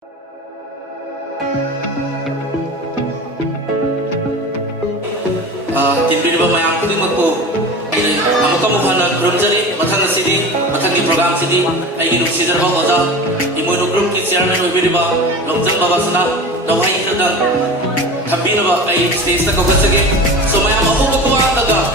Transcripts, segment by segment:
Tinpiriba mayang khudimako amaka mukhana khurumjari mathang asidi mathanggi program sidi aigi nungsijarba oja imoino group ki chairman oibiriba longjang babasana lawai khadang thambinaba ai stage ta kawgasage so mayam ahuba ko adaga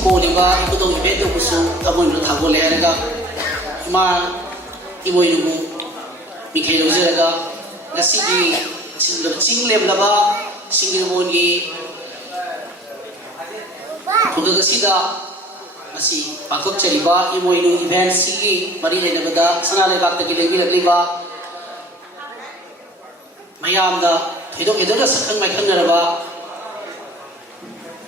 Koliba itu tu event itu kusu kamu itu thago leherga ima imo ibu mikir ujar lega nasi di singlem laba single boni kuda kasida nasi pakok ceriba imo ibu event sigi mari lena beda sana lega tak lagi lagi mayam da itu dah sekarang macam mana ba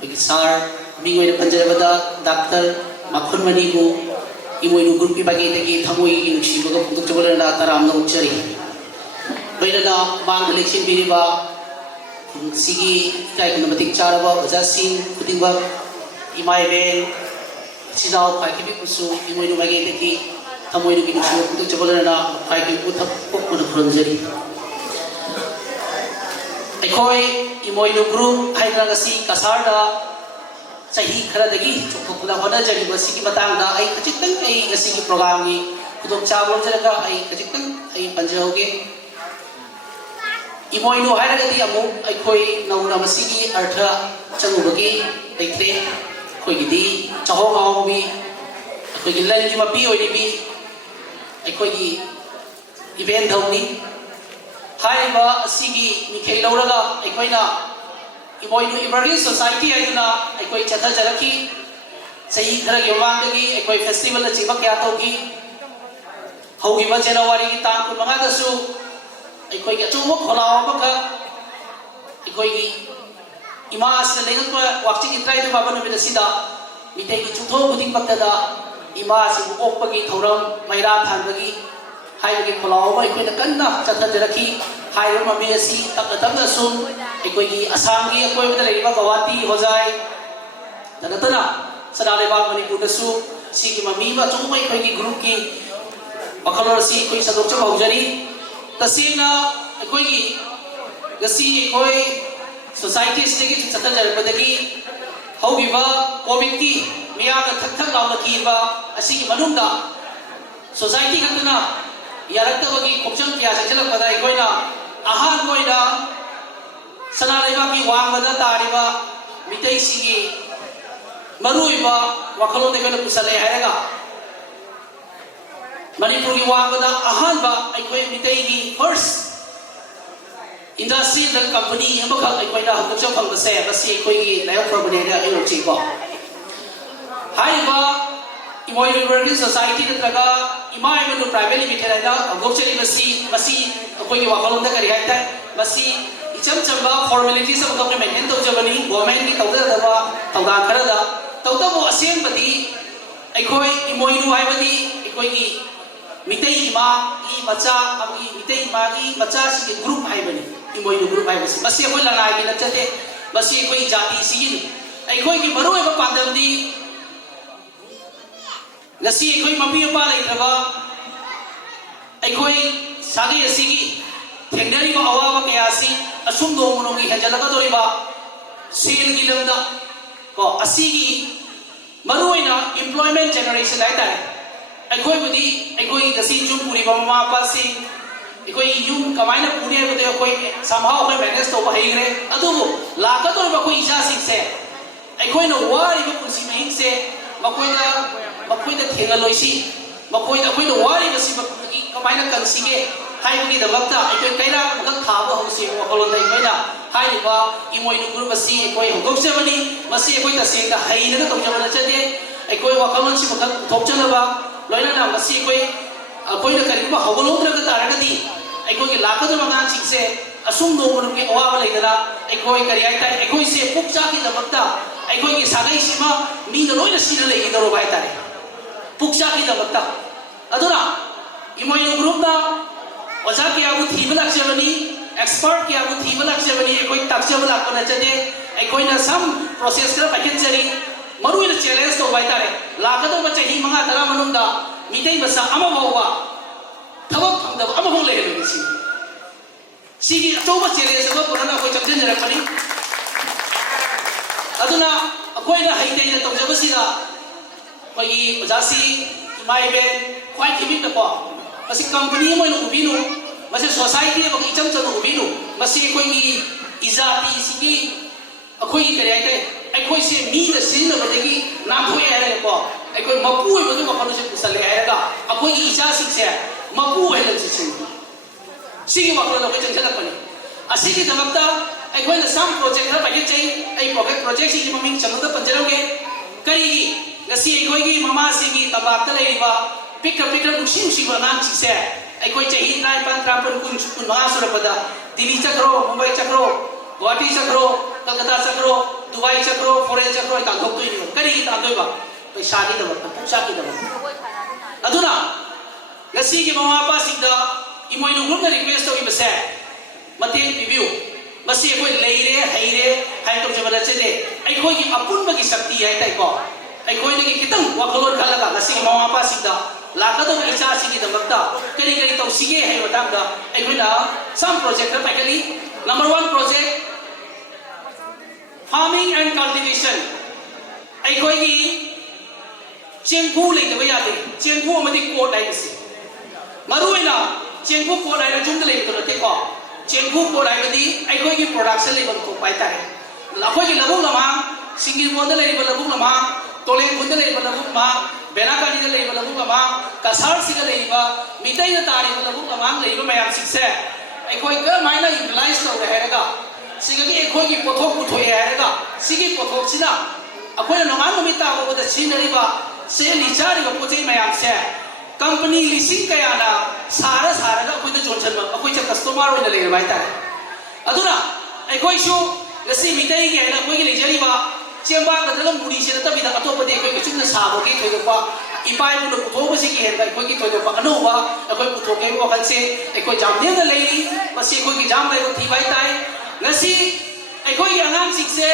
besar Minggu ini penjara Dr. Makhun Manibu Ibu ini grup pagi tadi thamu ini nusi baga untuk coba lenda taram na ucari. Baiklah na bang election bini ba sigi kai kuna batik cara ba jasin puting ba imai ben cidau kai kibi kusu ibu ini pagi tadi thamu ini nusi baga untuk coba lenda kai kibi utak pok kuna penjari. Ekoi ibu ini grup hai kerana si kasar da Sahi kerana lagi cukup pula pada jadi masih kita matang dah, ay kecikkan ay nasi program ni, untuk cabut jaga ay kecikkan ay panjau ke. Imo ino hai lagi dia mu ay koi nauna masih ni artha cangu bagi dekre koi gidi caho kau bi, koi gilan ni mapi oi bi, ay koi gi event tahu ni. Hai ba sigi mikai lauraga ay koi na Imo ino Evergreen Society ayuna aikoi chatha jaraki sahi khara gi wangdagi aikoi festival achiba kya togi hogi ba January gi tang 15 da su aikoi gi chumo kholawa baka aikoi gi ima asna lengan pa wakti gi trai du baba no bi sida mitei gi chutho buding bakta da ima si okpagi thoram maira thanbagi haigi kholawa ba aikoi da kanna chatha jaraki hai ro mami asi tak da sun ekoi gi asam gi ekoi bada leiba gawati hojai danatana sadale ba manipur da su si gi mami ba chungmai ekoi gi group gi bakhalor si ekoi sadok cha baujari tasina ekoi gi gasi ekoi society stegi chata jar badagi hobi ba covid ki miya da thak thak law ki ba asi gi manung da society katna yarakta bagi kopchang kya sajala pada ekoi na ahan koi da sana leba ki wang bada tariba mitei sigi maruiba wakalo de bela kusale haega manipur ki wang bada ahan ba aikoi mitei ki first industry the company yamba khak aikoi da hukam chang phang da se ba si aikoi ki layo program ne da energy ba hai ba imoi Evergreen Society da traga imai manu private limited da gokchali masi aikoi ki wakalo da kari hai ta masi cham chamba formalities of government maintain to jabani government ni tawda da ba tawda khara da tawda bo asen badi aikoi imoinu hai badi aikoi gi mitei ima gi macha ami mitei ma gi macha si group hai bani imoinu group hai basi basi akoi lana gi na chate basi akoi jati si aikoi gi maru ba pandam di ngasi aikoi mabi pa lai thaba aikoi sagi asigi Tengdari ba awa ba kaya si asum do munong gi hajalaga dori ba sale gi lamda ko asigi maruina employment generation lai ta aikoi budi aikoi gasi jum puri ba ma pa si aikoi yum kamaina puri ba de koi somehow koi manage to ba higre adu la ka dori ba koi isa sing se aikoi no wari ba kursi mai se makoi da thenga loisi makoi da koi no wari ba si ba kamaina kan sige hai bagi da bakta aikoi kaira mukak thaba hausi wakolon dai maina hai ba imoi nu group asi aikoi hogok semani masi aikoi ta seng da hai na to jamana chade aikoi wakolon si mukak thokchana ba loina na masi aikoi akoi da kari ba hogolom ra ka tara di aikoi ki lakha da mangan sing se asum do mun ki awa ba leidana aikoi kari ai ta aikoi se pukcha ki da bakta aikoi ki sagai sima mi da loina sina legi da ro bai tare pukcha ki da bakta मनुदा ओजा कियाबु थीबा लाक्चबनी expert कियाबु थीबा लाक्चबनी एकोई ताक्चबा लाकना चदे एकोइना सम process कर packet जरी मरुइना challenge तो bye तारे लाकदो बच्चे ही मंगा तरा मनुदा मितै बसा अमा बावबा थबक फंगदब अमा हो लेहेलु सी सिगी अचौबा चैलेंज अमा पुराना कोई चमजन जरकनी अदुना अकोइना हाइतेना तौजबसिदा कोई ओजासी माय बेन क्वाइ थिबिक दको मसी कंपनी मोइन उबिनु मसी सोसाइटी बक इचम चनो उबिनु मसी कोई इजाती सिगी अखोई करे आइते अखोई से मी द सिन बदगी नाथोय आरे को अखोई मपु बदु मखनु से पुसले आरेगा अखोई इजा सिसे मपु हेलन सिसिन सिगी मखनु लोके चंचलपनी असिगी दमकता अखोई न सम प्रोजेक्ट हर बगे चै आई प्रोजेक्ट सिगी ममिंग चमदा पंजरगे करिगी ngasi ekoi gi mama sigi tabak ta leiba pikra nusi banang chise ekoi chahi nai pan trapan kun ma surapada dili chakro mumbai chakro guwahati chakro kolkata chakro dubai chakro foreign chakro ta thok tu ni kari ta doi ba paisa ki da ba puksa ki da ba aduna ngasi gi mama pa singda imoi nu gun request to ibase mate review masi ekoi leire haire hai to jabala chede ekoi gi apun ba gi shakti hai tai ko अखोई ने कितंग वखलोन खलगा गसी mama पा सिदा लाकदो इचा सिगी दमकता करी करी तो सिगे है वदांगा अखोइना सम प्रोजेक्ट पैकली number 1 project farming and cultivation अखोई की चेंगफू लेते यादे चेंगफू अमदि कोट आइसी मरुइना चेंगफू कोट आइ जुंग लेते रते को चेंगफू कोट आइबदी अखोई की प्रोडक्शन लेवल को पाइता है अखोई की लबु लमा सिंगिल बोंद लेबल लबु लमा तोले खुद ले बलबु मा बेनाकाडी ले बलबु मा कसार सिग ले बा मितै न तारी बलबु मा ले बा मयाम सिक्से एकोई क माइना यूटिलाइज तो रहेगा सिगगी एकोई की पोथोक पुथोय रहेगा सिगी पोथोक सिना अखोय नमान नमिता को द सिनरिबा से लिचारी पोथै मयाम से कंपनी लिसिंग कयाना सारा गा अखोय द जोनसन मा अखोय च कस्टमर ओइन ले बाय तारे अदुना एकोई शो गसी मितै के हैना कोई के लेजरिबा चेंबा गदलम बुडी से तबिदा अतोपदे कोई किचुन साबोगे थोयदोपा इपाय बुन पुथोबसि की हेनबा कोई की थोयदोपा अनोबा अकोई पुथोके वखल से अकोई जामने न लेली मसी कोई की जाम लेको थीबाई ताई नसी अकोई अनाम सिक्से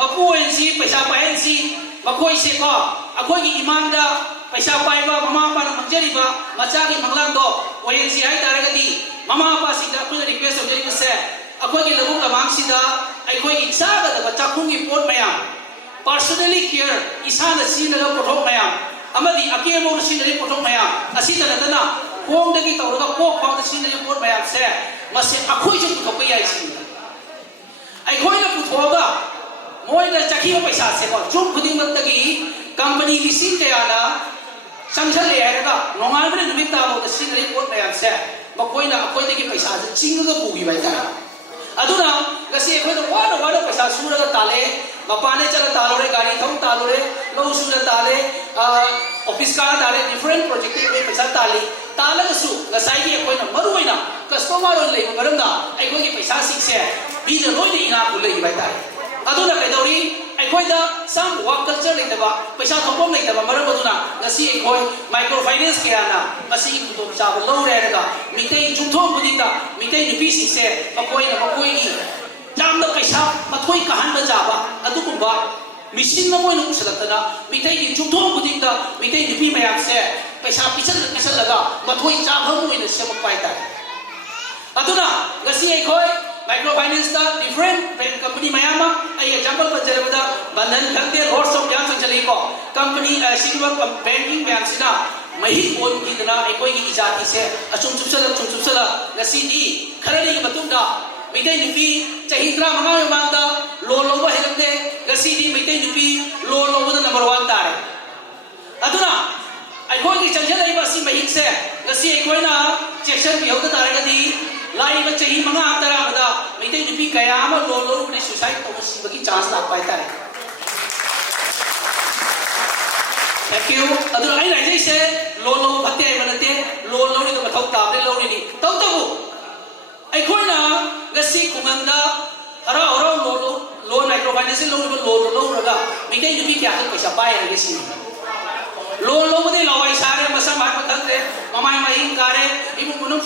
मपुएंसी पैसा पाएंसी मकोई से को अकोई की ईमानदा पैसा पाइबा ममा पान मंजरिबा मचा की मंगलाम दो ओएंसी हाई तारगदी ममा पा सिदा कोई रिक्वेस्ट होजरी से अकोई की लगु कमांग सिदा अखोई इसागा द चाकुंगी पोट मयाम पर्सनली केयर इसाना सिनगा पोथोक मयाम अमदी अकेमो सिनरी पोथोक मयाम असि तनतना कोंगदगी तौरगा पोक फाउद सिनरी पोट मयाम से मसे अखोई जो पोथोक याई सिन अखोई न पोथोगा मोइना चखियो पैसा से को जुम खुदिंग मतगी कंपनी लिसिंग कयाना संसले हैरगा नोंगालबने नुमिता बो सिनरी पोट मयाम से मकोइना अखोई दगी पैसा से चिंगगा पुगी बाइता अदुना गसी एखोइना वादा पैसा सुरगा ताले मपाने चला तालोरे गाड़ी थम तालोरे लो सुना ताले ऑफिस का ताले डिफरेंट प्रोजेक्ट पे पैसा ताली तालगसु गसाई की एखोइना मरुइना कस्टमर ले मरमदा एखोइ की पैसा सिक्से बीज लोइने इना बुलै बाइता अदुना कैदौरी एखोइदा सम वर्क कल्चर लेतबा पैसा थोपम लेतबा मरम अदुना गसी एखोइ माइक्रो फाइनेंस केयाना मसी कुतो चाब लो रेगा मितै जुथो बुदिता मितै निपी सिक्से अखोइना मकोइनी जामना पैसा मथोइ कहन जाबा अदुकुबा मिसिन नमोइन उसलतना मितै की जुथो बुदिता मितै निपी मयाम से पैसा पिसल लगा मथोइ चाबम मोइन सेम पाइता अदुना गसी एखोइ माइक्रो फाइनेंस दा डिफरेंट कंपनी मयामा आई एग्जांपल पर जरबदा बंधन खंते रोड्स ऑफ यान संचली को कंपनी सिल्वर बैंकिंग मयाम सिना मही कोन की दना एकोई की इजाती से अचुम चुपसला गसी दी खरनी मतुंदा मिते निपी चहित्रा मंगा मांगदा लो लोबा हेलंदे गसी दी मिते निपी लो लोबदा नंबर 1 तारे अदुना एकोई की चंजल बसी मही से गसी एकोइना चेक्शन भी होता तारे गदी लाई बच्चे ही मंगा अंतरा बदा मिते निपी कयाम लो ने सुसाइड तो बगी चांस ला पाता है थैंक यू अदुना आई लाइजे से लो भत्ते बनते लो नि तो मथौ ताबले लो नि तौ तबु अखोइना गसी कुमंदा हरा लो माइक्रो फाइनेंस लो रगा मिते निपी क्या पैसा पाए रे सी लो बदे लवाई सारे मसा मार खंदे ममाय माई कारे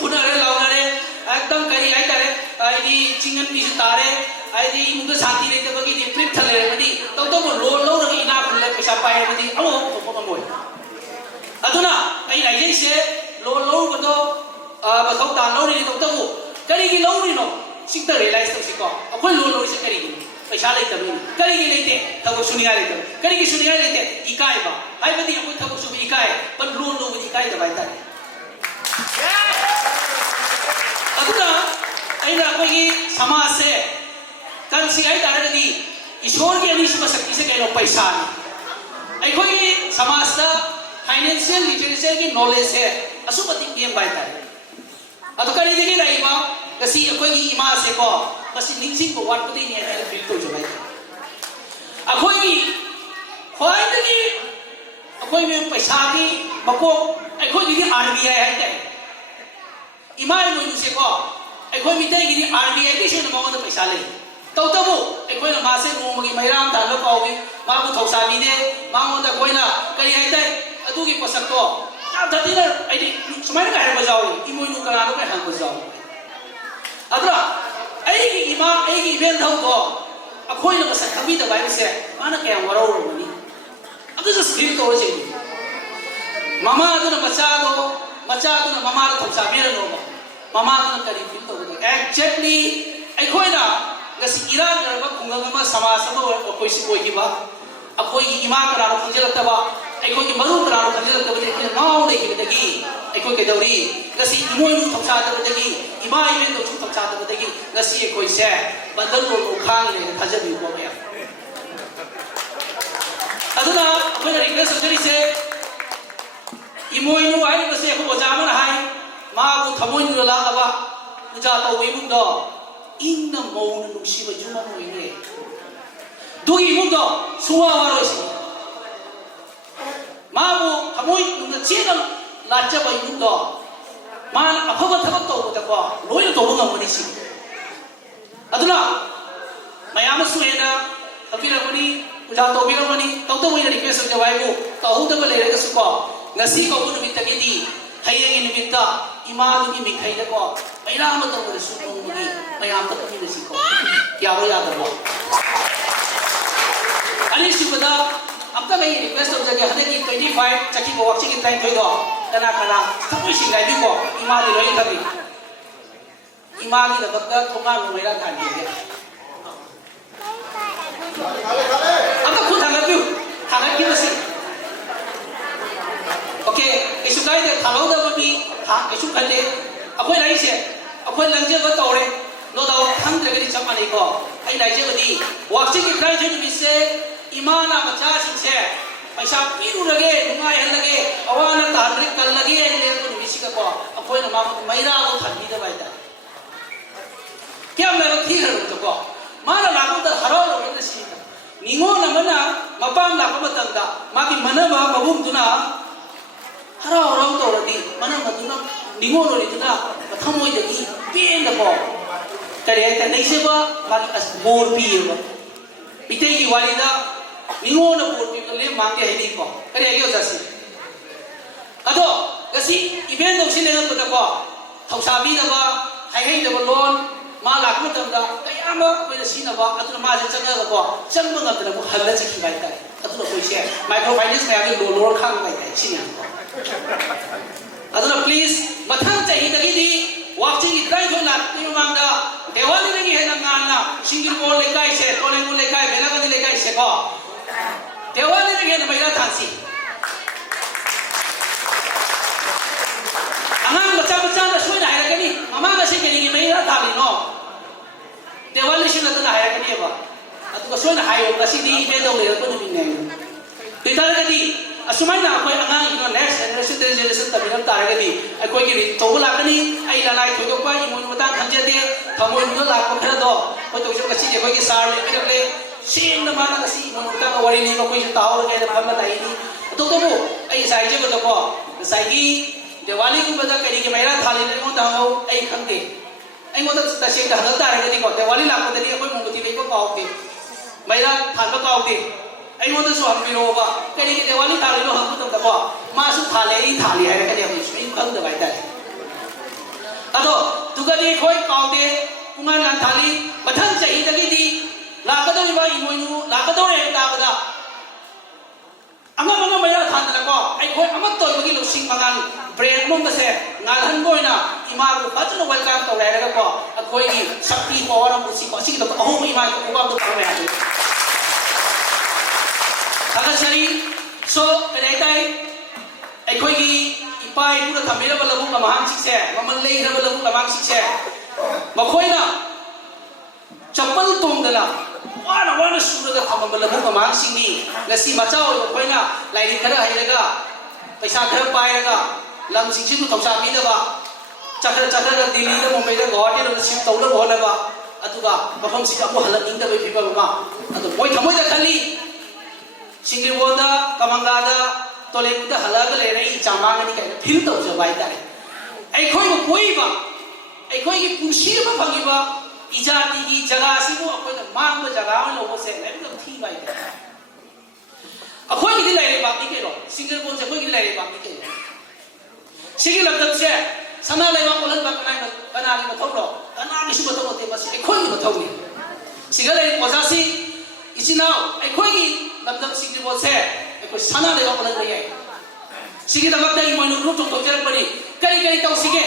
फुना रे लाउना रे एकदम करी आई तारे आईदी चिंगन भी तारे आईदी मुंगे शांति लेते बगी दी प्रिंट थले बदी तो लो लो रही ना फुले पैसा पाए बदी अब तो को मोय अदुना आई राइजे से लो लो बदो बथौ ता लो री तो करी की लो री नो सिक द रियलाइज तो सिको अखोय लो लो से करी पैसा लेते बनी करी की लेते तब सुनिया लेते करी की सुनिया लेते इकाई बा आई बदी अखोय तब सुबह इकाई पर लो लो बदी इकाई दबाई तारे अदुना अइना अखोयगी समाज से कल सिगाई तारगदी ईश्वर की अनिश्चित शक्ति से कहीं पैसा अखोयगी समाज का फाइनेंशियल लिटरेसी की नॉलेज है असुपति गेम बाय तारे अदु करी दिगी राइबा गसी अखोयगी इमा से को बस निंसिंग को वाट पति ने है बिल तो जबाई अखोयगी खोयदगी अखोय में पैसा की मको अखोयगी आरबीआई है तारे इमा मोइनु से को अखोय मिते गिरी आरबीआई की सुन मगन पैसा ले तौ तबु अखोय ना मासे नोमगी मैराम तालो पाउगी माबु थौसाबी दे मांगोंदा कोइना करी हाइताय अदुगी पसक्तो या धतिना आइदि सुमाइना का हेबा जाउ इमोइनु कनानो का हांग जाउ अदरा आइगी इमा आइगी इवेंट हौ को अखोय ना पसक खबी द बाइ से माना क्या वरो मनी अदु जस्ट फील तो जे मामा अदुना मचा अदुना मामा थौसाबी रे नो मामा अदुना करी फील तो एक्जेक्टली अखोय ना गसी इरान रबा खुंगंगमा समाज अमा कोई सी कोई बा अखोई इमा करानो खंजलतबा अखोई की मरु करानो खंजलतबा दे नाउ दे की दगी अखोई के दौरी गसी इमोइनु थमसा दबदगी इमा इवेन तो थमसा दबदगी गसी अखोई से बंदर रो खांग ले थाजबी को गया अदुना अखोई रिक्वेस्ट जरी से इमोइनु आई बसे अखो जामन हाय मागु थमोइनु लाबा पूजा तो वेमुंदो इंना मौन नुसिबा जुमान होइने दुगी मुंदो सुवा वारोसी माबु थमोइ नुना चेन लाचबा मुंदो मान अफबा थबक तो तको लोय तो ngam mani si aduna mayam suena habira mani puja to bira mani tau to wina request ja waibu to hu da le ga su ko ngasi ko bu mi ta gi hayeng ni bitta imam gi mi khai da ko maira ma to re su ko gi mayam ta mi si ko kya ho ya da ani sibada अब तक ये request हो जाके हने की 25 चकी को watching in time थोइदो कना कना थमोइ सिंगाइ भी को इमा दि लोइ थबि इमा की दबक थोंगा लोइरा थानि के अब तक खुद थांगा की बसे ओके इस गाइड थालो दबि था इस खले अखोइ लाइ से अखोइ लंजे ब तौरे नो दाउ थंग जगदि चमानि को आई लाइ जे बदि वाचिंग इन टाइम थोइदि से इमाना मचा सिंसे पैसा पीरु लगे नुंगाय हलगे अवाना ताद्रिक कल लगे ले को निसिका को अखोय न मा मैरा को थाबी द बाइदा क्या मेरा थी हर तो को मारा लागो त हरो रो न सी निंगो न मना मपाम ला को मतंदा माकी मनबा मबुम दुना हरो रो तो रदी मना मदुना निंगो रो रिदुना थमोय दगी पेन द को करे त नैसेबा माकी अस बोर पीएबा इते की वालिदा निंगो न बोर पी ले मांगे हेदी को करे आगे जासी अदो गसी इवेंट दो सिले न को थौसाबी दबा हाई दबा लोन मा लाख मतंदा कयामा कोइ सिनबा अदुना मा जे चंगा को चंग ngam को हल्ला चकी बाइ ताय अदुना कोइ से माइक्रो फाइनेंस में आगे लोन खांग बाइ ताय सिन्या अदुना प्लीज मथां चाहिए दगी दी वाचिंग इत्राई को लाख नि मांगदा देवाली लगी है ना सिंगिरपुर लेकाय से टोलेंगु लेकाय बेलागंज लेकाय से को देवाली लगी है मैरा थांसी अंगांग बच्चा ना सोई ना है कनी मामा का से कनी मैरा थाली नो देवाली से ना है कनी बा अतु को सोई ना है का सी दी बे दो ले को नि ने तितार कदी असुमाई ना कोई अंगांग नो नेक्स्ट जनरेशन तबिरम तारगदी कोई की तो लाकनी आई लालाई थोदो पा इमोन मता खंजे दे थमोय नु लाक खरा दो कोई तो जो कसी कोई की सार ले मेरे ले सीन न माना कसी इमोन मता का वरी नहीं कोई ताव के फम बताई नी तो बो आई साइ जे बतो को साइगी दिवाली को बता करी के मेरा थाली ने को ताव आई खंगे आई मो तो तसे का हद तारगदी को दिवाली लाक दे कोई मुंगती ले को पाओगे मेरा थाल पाओगे आई मो तो सोम बिरोबा करी के दिवाली थाली लो हम तो को मासु थाले ही थाली है के कोई स्विंग खंग दबाई दा ꯃꯗꯨꯗꯤ ꯑꯩꯈꯣꯏ ꯀꯥꯎꯗꯦ ꯄꯨꯡꯉꯥꯟ ꯂꯥꯟꯊꯥꯂꯤ ꯃꯊꯪ ꯆꯍꯤꯗꯒꯤꯗꯤ ꯂꯥꯛꯀꯗꯧꯔꯤꯕ ꯏꯃꯣꯏꯅꯨ ꯂꯥꯛꯀꯗꯧꯔꯦ ꯍꯥꯏꯕ ꯇꯥꯕꯗ ꯑꯉꯝ ꯃꯌꯥ ꯊꯥꯗꯅꯀꯣ ꯑꯩꯈꯣꯏ ꯑꯃꯠꯇ ꯑꯣꯏꯕꯒꯤ ꯂꯧꯁꯤꯡ ꯃꯉꯥꯜ ꯕ꯭ꯔꯦꯟ ꯑꯃꯨꯝꯕꯁꯦ ꯉꯥꯜꯍꯟꯕ ꯑꯣꯏꯅ ꯏꯃꯥꯕꯨ ꯐꯖꯅ ꯋꯦꯜꯀꯝ ꯇꯧꯔꯦ ꯍꯥꯏꯔꯒꯀꯣ ꯑꯩꯈꯣꯏꯒꯤ ꯁꯛꯇꯤ ꯄꯥꯋꯔ ꯑꯃ ꯎꯠꯁꯤꯀꯣ ꯑꯁꯤꯒꯤꯗꯃꯛꯇ ꯑꯍꯣꯡꯕ ꯏꯃꯥꯒꯤ ꯈꯨꯕꯝꯗ ꯇꯧꯕ ꯌꯥꯗꯦ ꯊꯥꯒꯠꯆꯔꯤ ꯁꯣ ꯀꯔꯤ ꯍꯥꯏꯇꯥꯔꯦ ꯑꯩꯈꯣꯏꯒꯤ ꯏꯄꯥ ꯏꯄꯨꯅ ꯊꯝꯕꯤꯔꯕ ꯂꯧꯕꯨꯛ ꯂꯝꯍꯥꯡꯁꯤꯡꯁꯦ ꯃꯃꯜ ꯂꯩꯈ꯭ꯔꯕ ꯂꯧꯕꯨꯛ ꯂꯝꯍꯥꯡꯁꯤꯡꯁꯦ ꯃꯈꯣꯏꯅ ꯆꯄꯜ ꯇꯣꯡꯗꯅ ꯋꯥꯅ ꯁꯨꯔꯒ ꯊꯝꯃꯕ ꯂꯧꯕꯨꯛ ꯂꯝꯍꯥꯡꯁꯤꯡꯅꯤ ꯉꯁꯤ ꯃꯆꯥ ꯑꯣꯏꯕ ꯑꯩꯈꯣꯏꯅ ꯂꯥꯏꯔꯤꯛ ꯈꯔ ꯍꯩꯔꯒ ꯄꯩꯁꯥ ꯈꯔ ꯄꯥꯏꯔꯒ ꯂꯝꯁꯤꯡꯁꯤꯕꯨ ꯊꯧꯁꯥꯕꯤꯅꯕ ꯆꯠꯈ꯭ꯔꯒ ꯗꯤꯜꯂꯤꯗ ꯃꯨꯝꯕꯩꯗ ꯒꯨꯋꯥꯍꯥꯇꯤꯗ ꯁꯤꯞ ꯇꯧꯅꯕ ꯍꯣꯠꯅꯕ ꯑꯗꯨꯒ ꯃꯐꯝꯁꯤꯗ ꯑꯃꯨꯛ ꯍꯜꯂꯛꯅꯤꯡꯗꯕꯒꯤ ꯐꯤꯕꯝ ꯑꯃ ꯑꯗꯨ ꯃꯣꯏ ꯊꯃꯣꯏꯗ ꯈꯜꯂꯤ ꯁꯤꯡꯒꯤꯕꯣꯟꯗ ꯀꯃꯪꯒꯥꯗ ꯇꯣꯂꯦꯟꯗ ꯍꯜꯂꯛꯑꯒ ꯂꯩꯔꯦ ꯑꯩ ꯏꯆꯥ ꯃꯥꯡꯒꯅꯤ ꯀꯥꯏꯅ ꯐꯤꯜ ꯇꯧꯖꯕ ꯍꯥꯏꯇꯥꯔꯦ ꯑꯩꯈꯣꯏꯕꯨ ꯀꯣꯏꯕ ꯑꯩꯈꯣꯏꯒꯤ ꯄꯨꯟꯁꯤꯗ ꯐꯪꯉꯤꯕ 이자티기 자가시고 아코이나 망고 자가를 오고세 렘도 티바이데 아코이기 딜라이레 바기케로 싱글본세 코이기 딜라이레 바기케로 시길람답세 사나레바 콜한 바카나이 바나리 바토로 바나리 시바토로 테바시 아코이기 바토니 시갈레 오자시 이시나우 아코이기 람답 싱글본세 아코이 사나레바 콜한 레예 시기다박다 이모이노 그룹 좀 도저라버리 까리까리 타오시게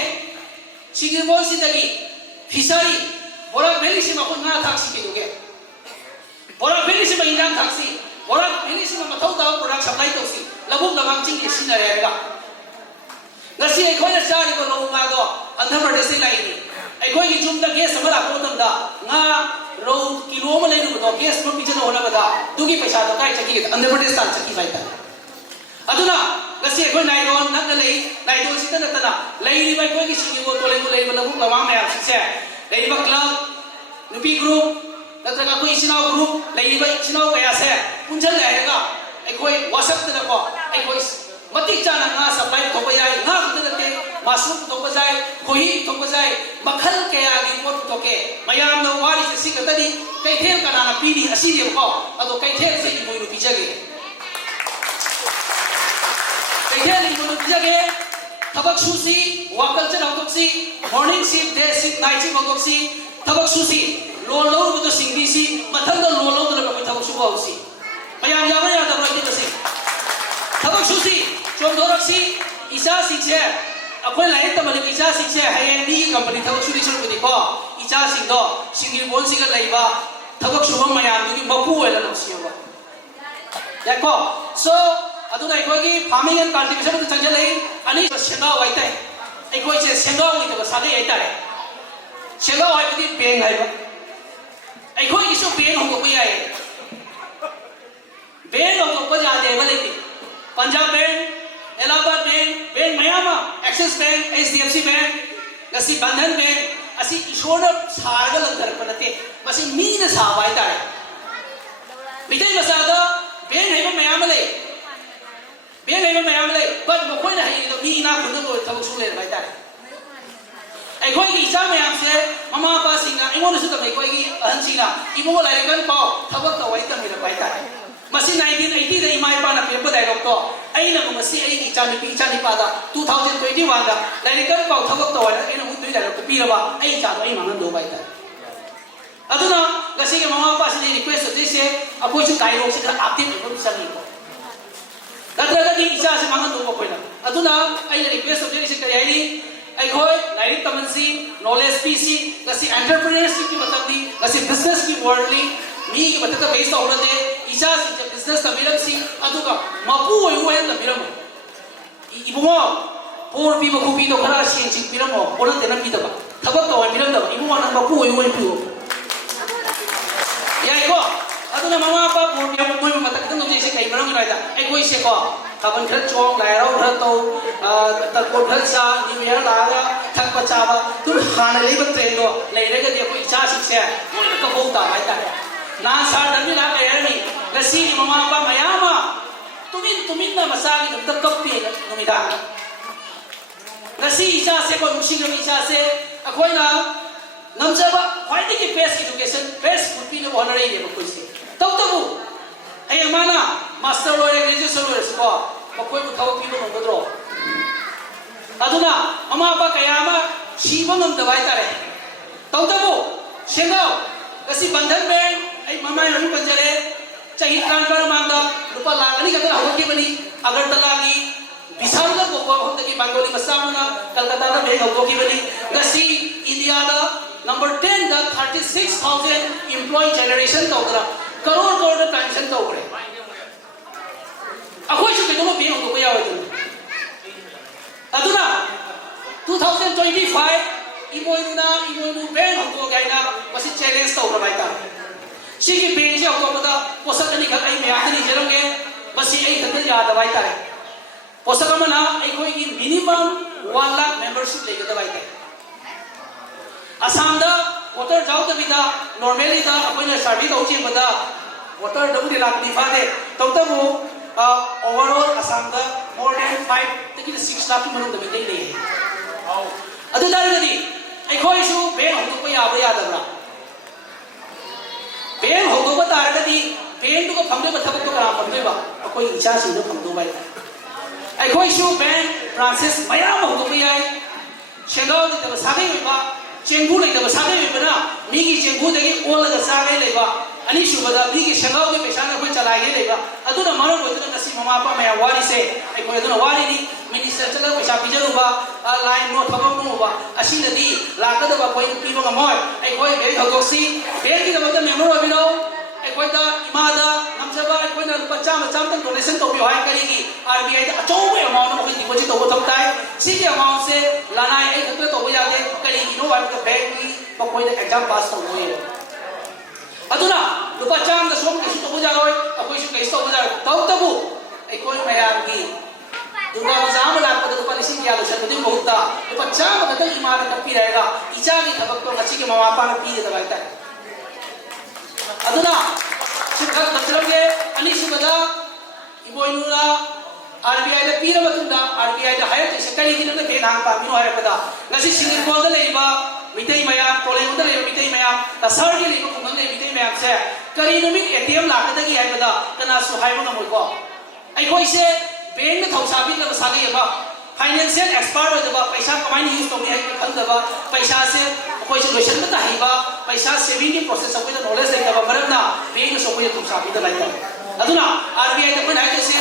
싱글본시다기 피사리 보라 벨리시마 혼나 탁시게 요게 보라 벨리시마 인간 탁시 보라 벨리시마 마토다 보라 잡라이 도시 라북 나방 징게 신나래가 ngasi aikoina chari ko lo nga do andhra pradesh lai ni aikoigi jumda gas amala ko tamda nga ro kilo ma lai no do gas ma pijana hona bada dugi paisa do kai chaki andhra pradesh tan chaki vai ta aduna ngasi aikoi nai do nak nai do sita na tana lai ni bai koigi singi go to lai mo lai ma labu lawang ma ya se lai ba club nupi group natraga koi sinau group lai ba sinau kaya se punjal lai ga aikoi whatsapp ta ko aikoi matik chana nga supply thoba jai nga kudate mushroom thoba jai koi thoba jai makhal kaya gi pot thoke mayam no wari se sikatani kai thel kana na pidi asi de ko ado kai thel se ni moinu bijage kai thel ni moinu bijage thabak susi wakal chen autopsy morning shift day shift night shift autopsy thabak susi lo lo bu singdi si mathal do lo do ko thabak su ba si mayam ya ba ya da roi de si thabak susi चोंदोरसी इसा सिंचे अखोई line तमले इसा सिंचे हायेंदी company थबक सुरी सुर बुदी को इसा सिंदो single bone सिगा Laiba थबक Shubham मयाम दुगी मपु वेला नसियोबा याको सो अदुना इखोगी farming and cultivation तो चंजले अनि सेंगा वाइते इखोई से सेंगा वाइते सादे आइतारे सेंगा वाइबदी बेंग हाइबा इखोई इसो बेंग होको बयाए बेंग होको बजा देबा लेती Punjab bank Allahabad Bank, Bank Mayama, Axis Bank, HDFC Bank, Gasi Bandhan Bank, Asi Ishona Saga Lantar Panate, Masi Mina Sawaita. Mitai Masada, Bank Hava Mayamale, Bank Hava Mayamale, but Mokoina Mina Kuno Tamusule like that. I go to Isamayam said, Mama Passing, I want to make Ansina, Imo like a gun pop, Tabaka White and Vita. Masi 1980 the Imai Pana paper dialogue to aina ko masi ai chani pada 2021 da dialogue ko thawak to wala ina hudui dialogue to pira ba ai cha ai mangan do bai ta aduna gasi ke mama pa se request de se apoi se dialogue se update ko sani ko dadra ga isa se mangan do ko koina aduna ai request de se kari ai ai khoi direct tamansi knowledge pc gasi entrepreneurship ki matlab di gasi business ki worldly मी की बता base तो होते इसा business तमिलम सी अदुगा मपु ओय ला बिरम इबुमो पोर P बखु P तो खरा सिंग सिंग बिरम पोर तेना P दबा थबक तो ओय बिरम दबा इबुमो न मपु ओय पी या को अदुना मामा पा पोर पी मोय मता कतन जे से कई मरम राइदा ए कोई से को तबन खर चोंग लायरो खर तो त को खर सा निमेर लागा थक पचावा तुम हाने लेब ट्रेन दो लेरेगा दे कोई इसा सिसे मोय का होता आइता नान सार दमी ना कयरनी गसी ममा बा मयामा तुमिन ना मसागी दम कप्पी नुमिदा गसी इसा से को मुशिग इसा से अखोइना नमजबा ख्वाइदि की बेस्ट एजुकेशन बेस्ट फुडपी न होनरे ने बकोइ से तब तबु हे माना मास्टर लोरे ग्रेजुएशन लोरे सको बकोइ बु थवक पीबो नगद्रो अदुना ममा बा कयामा सीबा ngam bai tare tawdabu sengau kasi bandhan bank ai mamai lalu banjare chahi transfer mangda lupa lagani kadar hoki bani agartala gi Vishal ka bobo hum ki Bengali masamuna Kolkata da bank hoki bani kasi India da number 10 da 36,000 employee generation tawdra crore pension tawre akhoi su kedo bank hoki ba yawa aduna 2025 imoinu bank hoki gaina masi challenge tawra bai ta sigi bank je hoki da posat ani khat ai me ani jeronge masi ai thadal ya da bai ta posat amana ai khoi gi minimum 1 lakh membership le ga bai ta Assam da water jaw da bida normally da apoina survey da uchi bada water da budi lakh ni phade tawtabu overall Assam da more than 5 to 6 lakh manung da bidai le adu da ni ai khoi su ben hong ko ya ba ya da bra ben hong ko ta ra di ben du ko phangde ba thak ko ra phangde ba akoi icha sin do phangdo bai ai khoi su ben Francis mayam hong ko ya shengau ni da sa bai ba Cenggu lagi dah besar ni benar, migi cenggu lagi all dah besar lagi ba. Ani sudah dah migi sengau ke pesan aku calai lagi ba. Adu dah malu itu dah nasi mama apa maya wari se, aku itu dah wari ni minister cakap pesan pijaru ba, line no thagam no ba. Asyik tadi laga dah ba poin pipa ngamoy, aku itu beri thagam si, beri kita betul member abilo, aku itu imada, namsaba aku itu macam tentang donation tu biar kali ni RBI dah jauh amount aku itu deposit tu betul tak? Sih amount se lanai itu tu boleh ada kali ni no bank ni pokoi dah exam pass tu boleh. Aduna lupa jam dah semua kita tu boleh loi, aku isu kita tu boleh. Tahu tak bu? Aku ini mayang ni. Duga jam lah pada lupa lisi dia tu saya betul बहुत dah. Lupa jam kata iman tapi रहेगा. Icha ni thabak tu ngaji ke mama apa nak pilih tu baik tak? Aduna siapa macam ni? Ani siapa ibu inura RBI dah pilih betul dah. RBI dah hire sekali kita dah kena apa? Mino hire pada. Nasi Singapore dah lagi ba. Mitai mayam, Poland dah lagi mitai mayam. Dasar dia lagi kumang lagi mitai mayam saya. Kali ini ATM lah kita lagi hire pada. Kena suhai mana mula. Ai kau isi bank ni tahu sabit lah besar apa? Financial expert ada ba. Paisa kemain use tu ni hai kan ada ba. Paisa se kau isi lotion betul hai ba. Paisa saving ni proses apa itu knowledge lagi apa? Macam na bank ni semua itu sabit dah lagi. Aduna RBI dah pun hai tu se.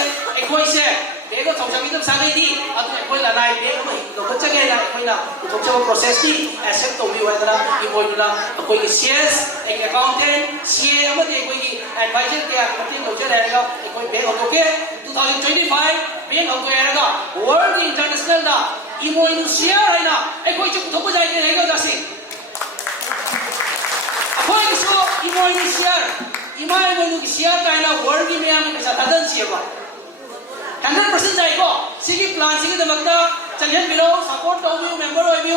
Kau isi Bego thong chang idam sangai di atu koi la nai bego mai lo ko chagai na koi na thong chang process ni asset to bi wa dara I koi na koi ki CS ek accountant CA amade koi ki advisor ke amate lo che ra ga koi bego to ke 2025 bego ko ya ga world international da I moi nu share hai na koi chu thong ko jai ke ga da si koi ki so I moi nu share imai moi nu ki share kai na world ki me am ke sa tadan si ba 100% जाएगा सिगी plan सिगी दमकता चंगेन below support तो भी member हो भी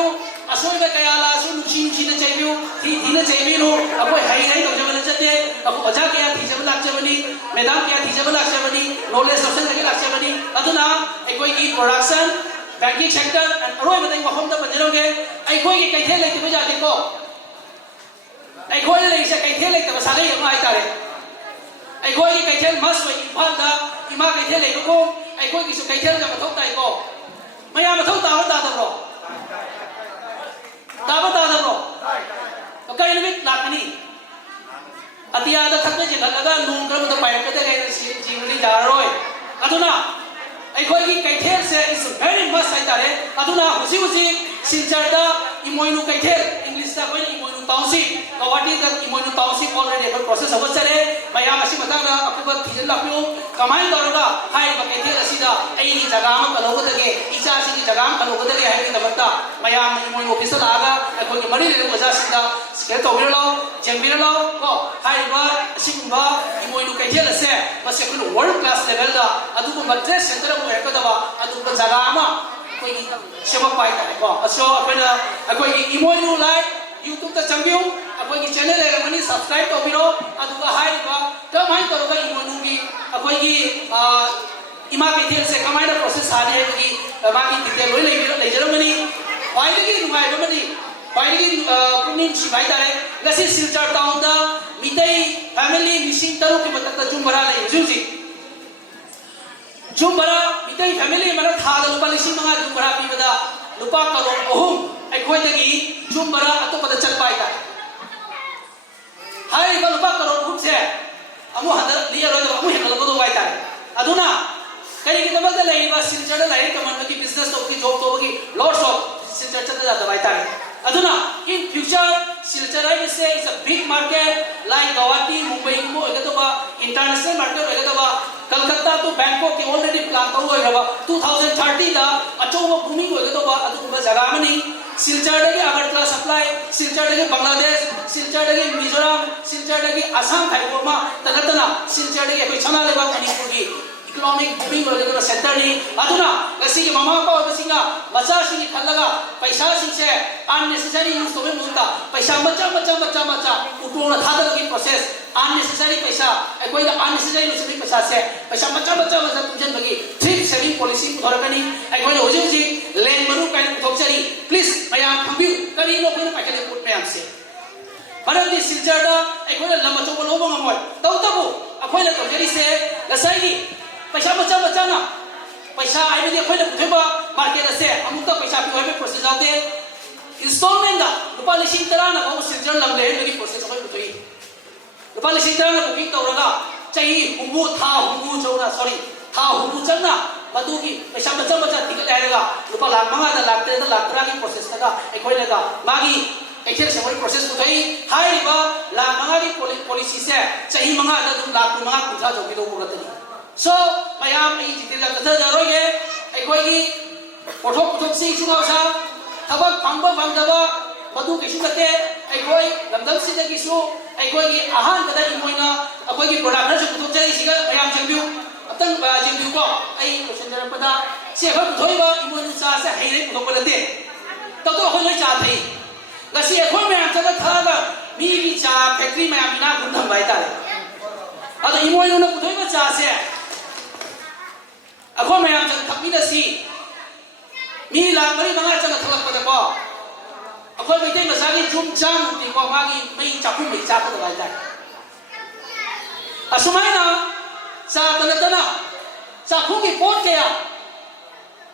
असोई में क्या ला असोई नुची ने चाहिए थी ने चाहिए नो अब कोई हाई तो जब चलते अब अजा क्या थी जब लाख बनी मैदान क्या थी जब लाख बनी नॉलेज ऑप्शन लगे लाख बनी अदुना एक कोई की प्रोडक्शन बैंकिंग सेक्टर रोय में तो हम तो बंदरोगे एक कोई की कैथे लेके बजा देखो एक कोई ले से कैथे लेके बसाले ये माय तारे एक कोई की कैथे मस में इफाल दा इमा कैथे ले को ai koi ki su kai thel ga thau tai ko maya ma thau ta ta da ro ta ro to kai ni la ni atia da thak je la ga nung ka da pai ka da ga ji ni da roi aduna ai koi ki kai thel se is very much sai ta re aduna husi sinchar da imoi nu kai thel english da koi imoi nu tausi kawati da imoi nu tausi already a process of chale maya ma si mata da apu thijen la pyo kamai da ga hai ba kai thel asida ai ni jaga ma kalo ga ge isa si ni jaga ma kalo ga ge hai ni da mata maya ma imoi office la ga koi ki mari le oja sida ske to bi lo jeng bi lo ko hai ba si ba imoi nu kai thel ase ba se ko world class level da adu ko madras center mo ka da ba adu ko jaga ma koi sema pai ta ko aso apena koi imoi nu like YouTube ta changyu apoi ki channel le mani subscribe to biro adu ka hai ba kamai to ga imoi nu gi apoi ki ima ke thel se kamai da process ha re ki ma ki detail loi le jero mani wai ki numai ba mani wai ki punin si bai tare lasi silchar town da mitai family missing taru ki matak ta jumbara le junji jumbara mitai family mara tha da lupa lisi manga jumbara pi bada lupa karo ohum ai ꯑꯩꯈꯣꯏꯗꯒꯤ ꯆꯨꯝꯕꯔ ꯑꯇꯣꯞꯄꯗ ꯆꯠꯄ ꯍꯥꯏꯇꯥꯔꯦ ꯍꯥꯏꯔꯤꯕ ꯂꯨꯄꯥ ꯀꯔꯣꯔ ꯑꯍꯨꯝꯁꯦ ꯑꯃꯨꯛ ꯍꯟꯗꯔꯛꯂꯤꯔꯣꯏꯗꯕ ꯑꯃꯨꯛ ꯍꯦꯟꯒꯠꯂꯛꯀꯗꯧꯕ ꯍꯥꯏꯇꯥꯔꯦ ꯑꯗꯨꯅ ꯀꯔꯤꯒꯤꯗꯃꯛꯇ ꯂꯩꯔꯤꯕ ꯁꯤꯜꯆꯔꯗ ꯂꯥꯏꯔꯤꯛ ꯇꯝꯍꯟꯕꯒꯤ ꯕꯤꯖꯤꯅꯦꯁ ꯇꯧꯕꯒꯤ ꯖꯣꯕ ꯇꯧꯕꯒꯤ ꯂꯣꯁ ꯑꯣꯐ ꯁꯤꯜꯆꯔ ꯆꯠꯄ ꯌꯥꯗꯕ ꯍꯥꯏꯇꯥꯔꯦ ꯑꯗꯨꯅ ꯏꯟ ꯐ꯭ꯌꯨꯆꯔ ꯁꯤꯜꯆꯔ ꯍꯥꯏꯕꯁꯦ ꯏಸ್ ꯑ ꯕꯤग ꯃꯥꯔꯀꯦꯠ ꯂꯥꯏꯛ ꯒꯧꯍꯥꯇꯤ ꯃꯨꯝꯕꯩꯒꯨꯝꯕ ꯑꯣꯏꯒꯗꯕ इंटरनेशनल मार्केट होगा कलकत्ता तो बैंकॉक की ऑलरेडी प्लान तौर 2030 अचौब भूमि होगा जगह में सिलचर अगरतला सप्लाई सिलचर बांग्लादेश सिलचर मिजोरम सिलचर असम खाइबोमा तनतना सिलचर सना लेबा मणिपुर की इकोनॉमिक बूमिंग होगा सेंटर की ममा पापा मचा खलगा पैसा से अननेसेसरी यूज तौर मुद्दा पैसा मचा मचा मचा मचा उटों थादगी प्रोसेस अननेसेसरी पैसा अखोई अननेसेसरी लुसबी पैसा से पैसा मचा मचा मचा तुंजनबगी थ्रिफ्ट सेविंग पॉलिसी पुथरकनी अखोई होजिक होजिक land Maru Kine पुथोकचरी please मयाम खंबिउ करिनो coin पाइखले put मयाम से मरमदि सिलचरदा अखोई लम अचौब लोब ngमोय तौतबु अखोई ला तौजरी से गसाई पैसा मचा मचा ना पैसा आइबदि अखोई ला पुथेबा मार्केट से अमुक पैसा पि होबे प्रोसेस आउते इंस्टॉलमेंट दा रुपा लिसिंग तरा ना बहु सिलचर लमले हेबदि प्रोसेस अखोई पुथोई रुपा लिसिंग तरा ना बुकिंग तौरगा चाही हुबु था हुबु चौना सॉरी था हुबु चंगा मदुगी पैसा मचा मचा टिकट आएगा रुपा लाख मंगा दा लाख तेरे दा लाख तरा की प्रोसेस तका अखोई लगा मागी एक्चुअल सेमरी प्रोसेस पुथोई हाइबा लाख मंगा की पॉलिसी से चाही मंगा दा लाख मंगा कुथा जोगी दो बोगतनी So, mayam ay jitil kata jaroge akhoi gi pothok pothok si chunga sa thabak phangba phangdaba madu kisu kate akhoi lamdam si da kisu akhoi gi ahan kada imoina akhoi gi product na su pothok jari siga mayam jengbiu atang ba jengbiu ko ai question jar pada se ba thoi ba imoina sa se haire pothok padate to to akhoi lai cha thai ngasi akhoi mayam cha da thaga mi gi cha factory mayam ina gundam bai ta ado imoina na pothoi ba cha se अखो ma'am जन थकमीनसी मी लाख मरी मंगा चंग थलकपदको अखो मैते मसागी जुम चांग तिको मागी मई चाकु मई चाकु दवाई असुमाइना चा तनतना चाकु की पोट केया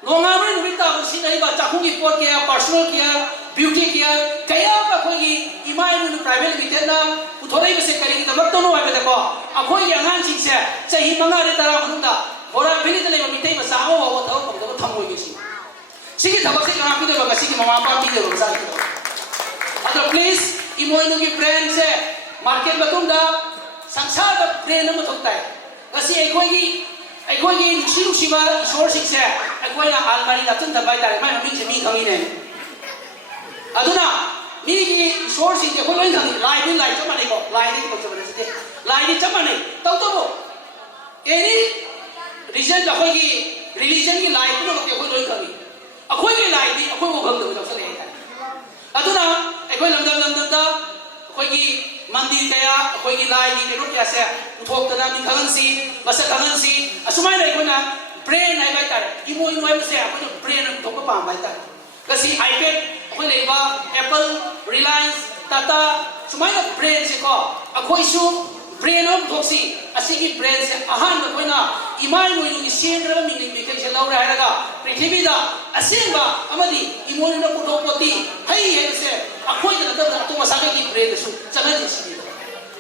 नोंगामरी नुबिता बुसी नहीं बा चाकु की पोट केया पर्सनल केयर ब्यूटी केयर कया अखोगी इमाई नु प्राइवेट लिमिटेड ना उथोरै बसे करी की तमक तो नो आबेदको अखोगी अंगान सिंसे चही मंगा रे तरा मनुंदा बोरा फिरी तले मिठै मसा हो हो थौ कम थमोय गिसी सिगी थबक से करा पिदे बगा सिगी ममा पा पिदे बगा सा अदर प्लीज इमोइनो की ब्रांड से मार्केट मतुंदा संसार द ब्रांड म थोकताय गसी अखोगी सिरुसिबा सोर सिक्से अखोइना आलमारी नतुन दबाय तारे मै मिंग मी खंगिने अदुना मी की सोर सिक्से अखोइ लोइन खंगी लाइ चमने को लाइ नि को चमने से लाइ नि चमने तौतबो एनी रिजन अखोगी रिलीजन की लाइफ में अखोई लोई खंगी अखोई की लाइफ दी अखोई वो गंद हो सले अदुना अखोई लमदम दा अखोगी मंदिर कया अखोगी लाइफ की केनो क्या से उठोकतना मी खंगसी बस खंगसी असुमाय अखोना ब्रेन है बाय तारे इमो इमो से अखोई ब्रेन उठोक पाम बाय तारे गसी आईपैड अखोई लेबा एप्पल रिलायंस टाटा सुमाय ब्रेन से को अखोई सु ब्रेन ऑफ थोक्सी असिगी ब्रेन से अहान कोइना इमाय मोइनु की सेंद्र मिनिंग मेके से लौरा हैरगा पृथ्वी दा असेंबा अमदी इमोइनु पुटो पोती हई हे से अखोइ द तो मसाके की ब्रेन सु चलन सी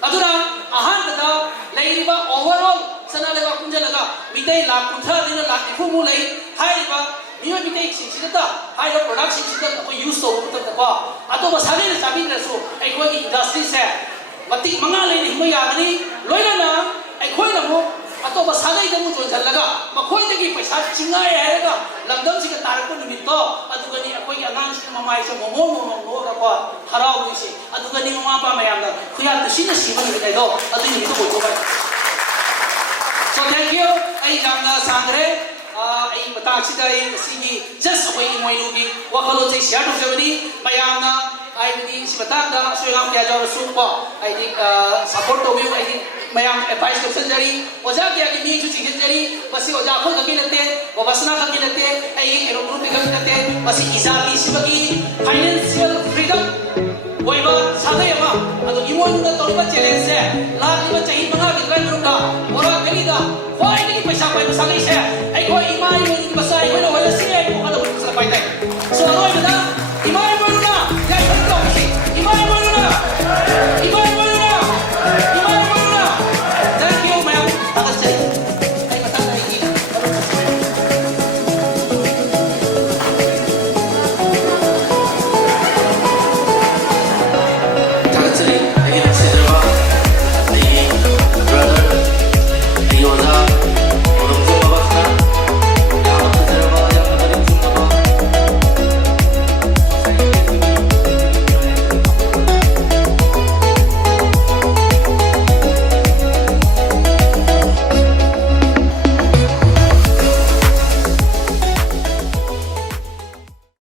अदुरा अहान दा लेरिबा ओवरऑल सना लेबा कुंजलगा मिते ला कुंथा दिन ला फुमु ले हाइबा मियो मिते सिसिदा हाइबा प्रोडक्ट सिसिदा को यूज तो तो अतो मसाके ने साबिन रसो एकोई इंडस्ट्री से मती मंगा ले नहीं मैं यागनी लोइना ना अखोई ना वो अतो बसागई दमु जोन झलगा मखोई तकी पैसा चिंगा हैगा लंदम से तारको निमित्तो अदुगनी अखोई अगान से ममाई से मोमो रको हराउ से अदुगनी ममा पा मयाम दा खुया तुसिन सिमन ले दो अदु निमित्तो बोतो बाय सो थैंक यू आई जामना सांगरे आई बता सिदा आई सिगी जस्ट होई मोइनु की वखलो से शेयर होजबनी मयामना आई दी सिबतांदा सोयाम क्या जाव सुपो आई दी सपोर्ट तो व्यू आई दी मयाम एडवाइस कर संजरी ओजा क्या की नी जो चीज जरी बसी ओजा को कभी लगते वो बसना कभी लगते आई एरो ग्रुप कभी लगते बसी इजाती सिबगी फाइनेंशियल फ्रीडम वइबा सागयमा अदो इमोइनुदा तोरबा चैलेंज से लाख इबा चाहिए मंगा बिगराई मरुदा ओरा कलीदा होय की पैसा पाइ सागई से